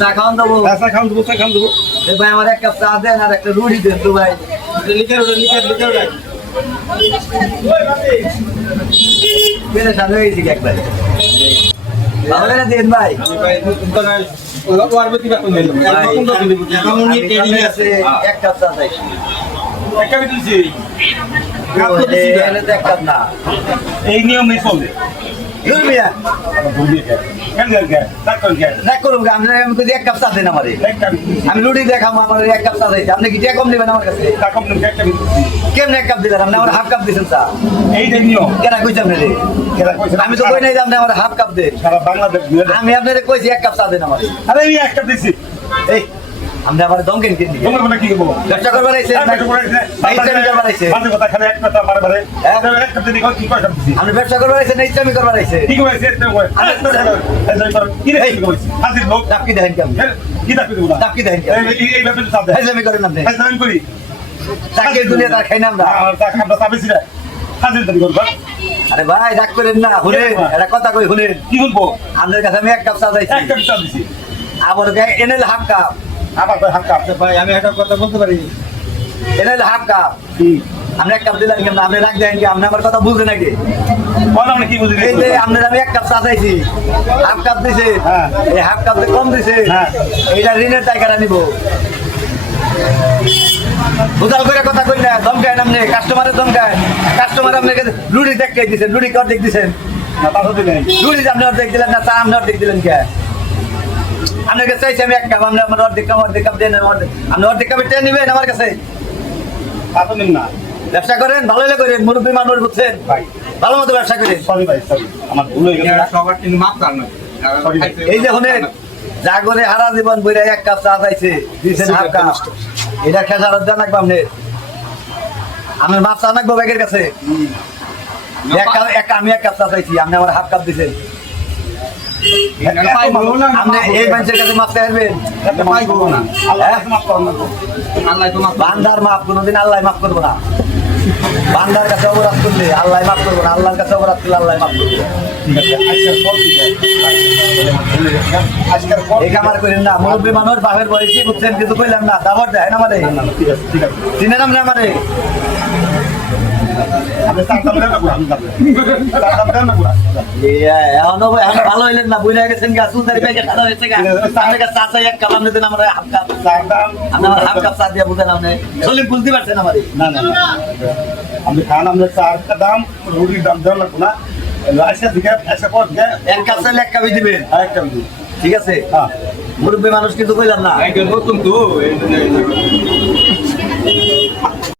চা খাওয়ান দেবো চা খাওয়ান দেবো ভাই আমার এক কাপ চা দেন আর একটা রুটি দেন তো ভাই পেরেশান হয়ে গেছি একবার তাহলে না দেন ভাই এক কাপ চা চাই এক কাপ না এই নিয়মে চলবে এক কাপ চা দেন আমারে আমি লুটি দেখাবো আমার এক কাপ চা চাইছি আপনি কি কম নেবেন আমার কাছে কেমন এক কাপ দিলেন আপনি আমার হাফ কাপ দিয়েছেন চা এইটাই নিয়ম কেনা কইছেন রে আমি তো কই নাই যে আপনি আমার হাফ কাপ দেন সারা বাংলাদেশ আমি আপনাদের কইছি এক কাপ চা দেন আমারে আরে এই একটা দিছি এই আপনি আমার দমকেন কিননি তোমার বলে কি করব ব্যবসা করবার আইছেন ইসলামী করবার আইছেন বাজে কথা খালি এক কথা বারে বারে একটা দিন কি কয় সব দিছি আপনি ব্যবসা করবার আইছেন না ইসলামী করবার আইছেন কি কইছে এটা কই কি রে কইছে হাজির লোক আপনি দেখেন কেমন কি দাবি দেব না আপনি দেখেন কেমন এই ব্যাপারে চাপ দেয় ইসলামী করেন আপনি ইসলাম করি চাকরির দুনিয়া তার খাই না আমরা আর তা খাবার চাবেছি রে হাজির দাবি করবা আরে ভাই রাগ করেন না শুনেন একটা কথা কই শুনেন কি বলবো আপনার কাছে আমি এক কাপ চা চাইছি একটা চাপ দিছি আবার এনেল হাফ কাপ আবার কই হাত কাপ ভাই আমি একটা কথা বলতে পারি এনেল হাফ কাপ আপনি এক কাপ দিলেন কেন আপনি রাখ দেন কি আপনি আমার কথা বুঝলেন নাকি বল আমরা কি বুঝি এই যে আপনার আমি এক কাপ চা চাইছি হাফ কাপ দিছে হ্যাঁ। এই হাফ কাপ কম দিছে হ্যাঁ। এইটা ঋণের টাকা নিব বুঝাল করে কথা কই না দমকায় নামনে কাস্টমারের দমকায় কাস্টমার আপনাকে লুড়ি দেখতে দিছেন লুড়ি কর দেখ দিছেন না তা হতে নেই লুড়ি আপনি অর্ধেক দিলেন না চা আপনি অর্ধেক দিলেন কে আপনাকে চাইছি আমি এক কাপ আপনি আমার অর্ধেক কাপ দেন আপনি অর্ধেক কাপে টেনে নেবেন আমার কাছে তা তো নিন না ব্যবসা করেন ভালো হলে করেন মুরব্বী মানুষ বুঝছেন ভাই ভালো মতো ব্যবসা করেন সরি ভাই সরি আমার ভুল হয়ে গেছে সবার কিন্তু মাপ চান না এই যে শুনেন যা করে হারা জীবন বইরা এক কাপ চা চাইছে দিয়েছেন হাফ কাপ এটা খেসারত দেন রাখবো আপনি আমার মাপ চা রাখবো ব্যাগের কাছে আমি এক কাপ চা চাইছি আপনি আমার হাফ কাপ দিয়েছেন আপনি এই মানুষের কাছে মাপ চাইবেন আল্লাহ তো মাপ বান্দার মাপ কোনোদিন আল্লাহ মাফ করবো না বান্দার কাছে অপরাধ করলে আল্লাহ মাফ করবো না আল্লাহর কাছে অপরাধ করলে আল্লাহ মাফ করবে এই কামার করেন না মুরব্বী মানুষ বাপের বয়সী বুঝছেন কিছু কইলাম না দাবর দেয় না আমারে চিনেন আমরা আমারে এখনো ভালো হইলেন না বুঝে গেছেন গা সুলতারি ব্যাগে খাওয়া হয়েছে গা আপনার কাছে চা চাই এক কাপ আপনি দেন আমরা হাফ কাপ আপনার হাফ কাপ চা দিয়ে বুঝেন আপনি সলিম বুঝতে পারছেন আমারে না না না আমি খান আমরা চার দাম রুটির দাম দেওয়া লাগবো না আচ্ছা ঠিক আছে আচ্ছা পর এক কাপ চাইলে এক কাপই দিবেন একটা ঠিক আছে হ্যাঁ মুরব্বী মানুষ কিছু কইলাম না নতুন তো